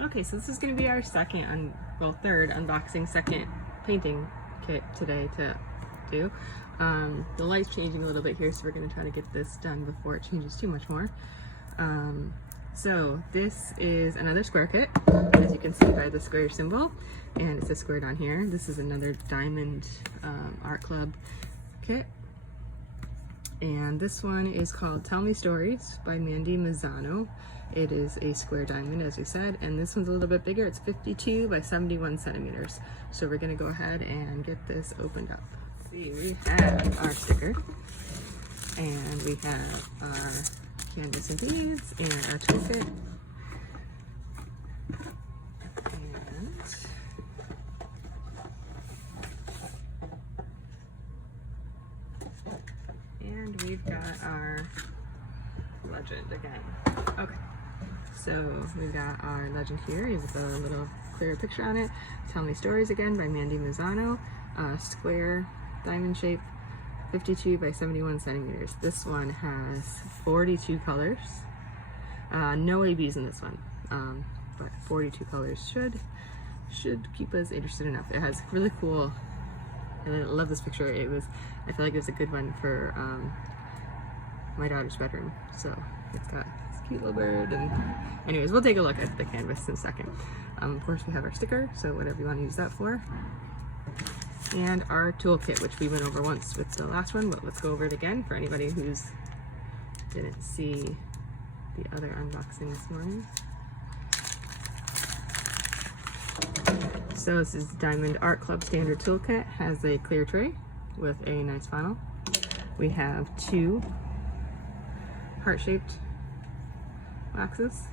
Okay, so this is going to be our third unboxing, second painting kit today to do. The light's changing a little bit here, so we're going to try to get this done before it changes too much more. So this is another square kit, as you can see by the square symbol, and it says squared on here. This is another diamond art club kit, and this one is called Tell Me Stories by Mandie Manzano. It is a square diamond, as we said, and this one's a little bit bigger. It's 52 by 71 centimeters. So we're gonna go ahead and get this opened up. See, we have our sticker, and we have our canvas and beads, and our toolkit. And we've got our legend again. Okay. So we've got our legend here with a little clear picture on it. Tell Me Stories again by Mandie Manzano. Square diamond shape, 52 by 71 centimeters. This one has 42 colors. No ABs in this one, but 42 colors should keep us interested enough. It has really cool, and I love this picture. I feel like it was a good one for my daughter's bedroom. So it's got this cute little bird, and anyways, we'll take a look at the canvas in a second. Of course, we have our sticker, so whatever you want to use that for. And our toolkit, which we went over once with the last one, but let's go over it again for anybody who's didn't see the other unboxing this morning. So this is Diamond Art Club Standard Toolkit. Has a clear tray with a nice funnel. We have 2 heart-shaped waxes.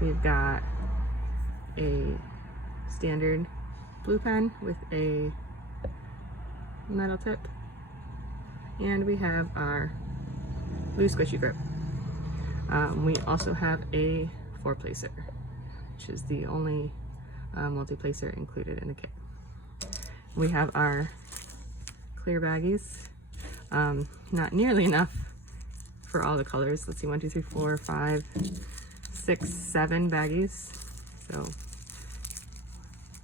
We've got a standard blue pen with a metal tip, and we have our blue squishy grip. We also have a 4-placer, which is the only multi-placer included in the kit. We have our clear baggies. Not nearly enough for all the colors. Let's see, 1, 2, 3, 4, 5, 6, 7 baggies. So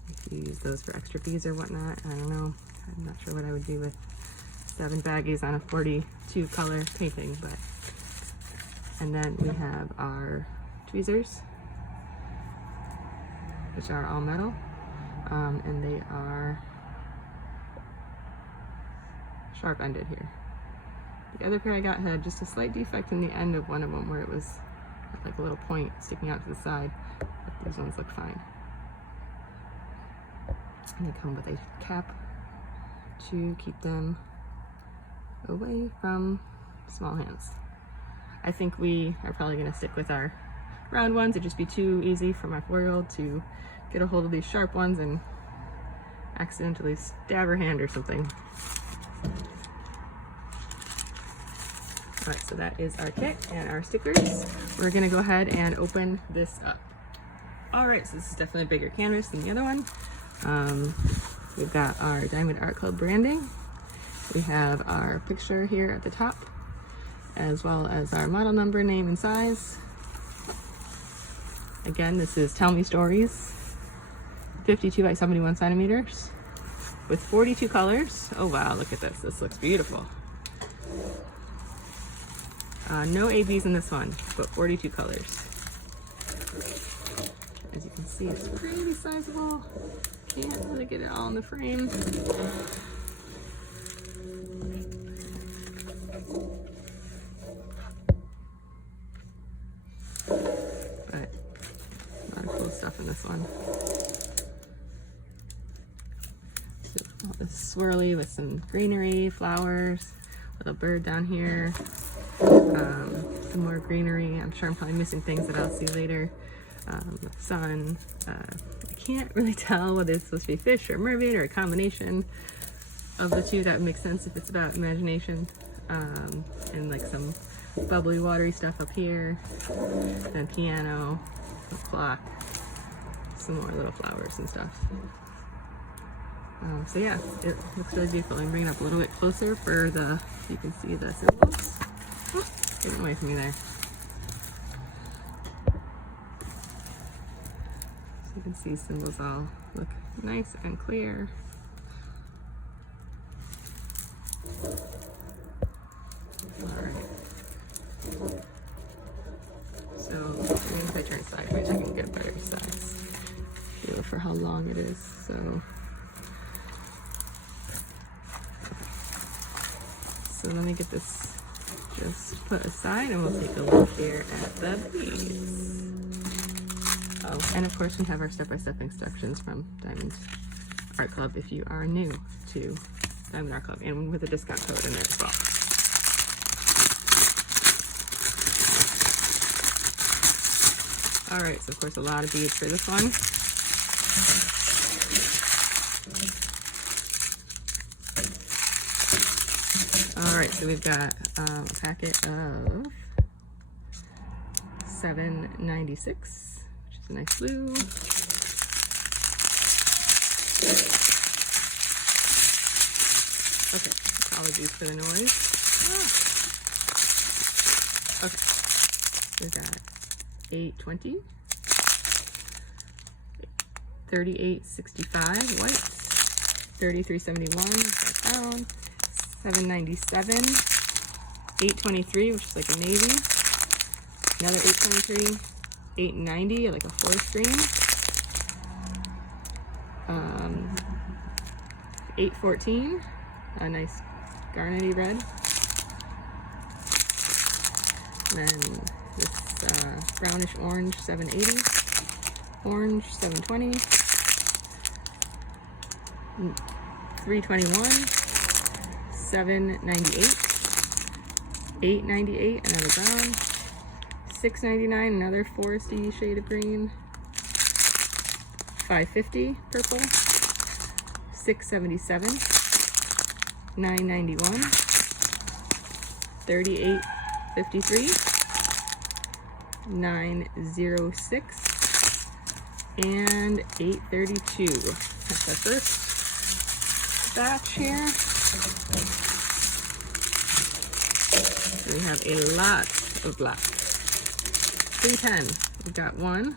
if you use those for extra beads or whatnot, I don't know. I'm not sure what I would do with 7 baggies on a 42 color painting, but. And then we have our tweezers, which are all metal, and they are sharp ended here. The other pair I got had just a slight defect in the end of one of them, where it was like a little point sticking out to the side, but these ones look fine. And they come with a cap to keep them away from small hands. I think we are probably going to stick with our round ones. It'd just be too easy for my 4-year-old to get a hold of these sharp ones and accidentally stab her hand or something. Alright, so that is our kit and our stickers. We're going to go ahead and open this up. Alright, so this is definitely a bigger canvas than the other one. We've got our Diamond Art Club branding. We have our picture here at the top, as well as our model number, name, and size. Again, this is Tell Me Stories, 52 by 71 centimeters, with 42 colors. Oh wow, look at this. This looks beautiful. No ABs in this one, but 42 colors. As you can see, it's pretty sizable. Can't really get it all in the frame. But a lot of cool stuff in this one. So all this swirly with some greenery, flowers, little bird down here. Some more greenery. I'm sure I'm probably missing things that I'll see later. Sun. I can't really tell whether it's supposed to be fish or mermaid or a combination of the two. That would make sense if it's about imagination. And like some bubbly, watery stuff up here. And piano, a clock, some more little flowers and stuff. So yeah, it looks really beautiful. I'm bringing it up a little bit closer for so you can see the symbols. Get away from me there. you can see symbols all look nice and clear. Alright. So maybe if I turn sideways I can get better size feel for how long it is. So let me get this just put aside and we'll take a look here at the beads. Oh, and of course we have our step-by-step instructions from Diamond Art Club if you are new to Diamond Art Club, and with a discount code in there as well. Alright, so of course a lot of beads for this one. Alright, so we've got a packet of 796, which is a nice blue. Okay, apologies for the noise. Okay, we've got 820, 3865 white, 3371 pound, 797, 823, which is like a navy, another 823, 890, like a forest green, 814, a nice garnety red, and then this brownish orange 780, orange 720, 321, 798, 898, another brown, 699, another foresty shade of green, 550 purple, 677, 991, 3853, 906, and 832. That's our first batch here. We have a lot of black. 310. We've got 1,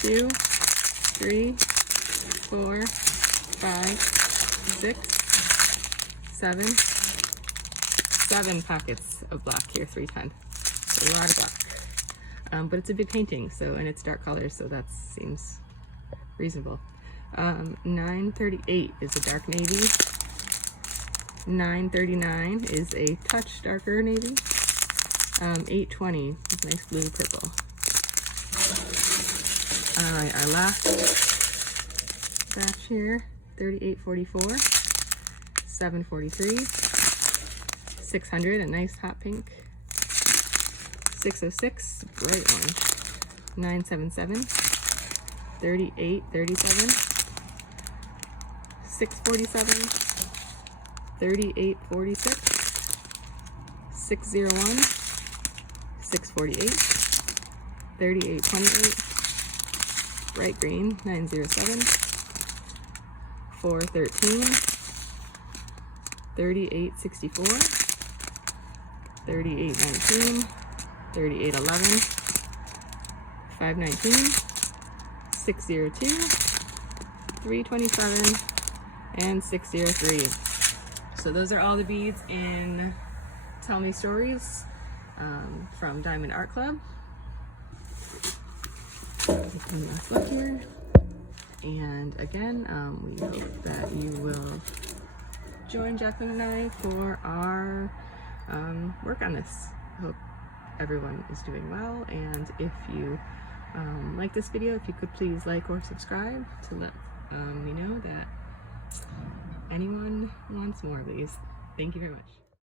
2, 3, 4, 5, 6, 7. 7 pockets of black here, 310. So a lot of black. But it's a big painting, so, and it's dark colors, so that seems reasonable. 938 is a dark navy. 939 is a touch darker navy. 820 is nice blue purple. Alright, our last batch here, 3844, 743, 600, a nice hot pink, 606, bright orange, 977, 3837, 647, 3846, 601, 648, 3828, bright green, 907, 413, 3864, 3819, 3811, 519, 602, 327, and 603. So those are all the beads in Tell Me Stories from Diamond Art Club. One last look here. And again, we hope that you will join Jacqueline and I for our work on this. Hope everyone is doing well, and if you like this video, if you could please like or subscribe to let me know that anyone wants more of these. Thank you very much.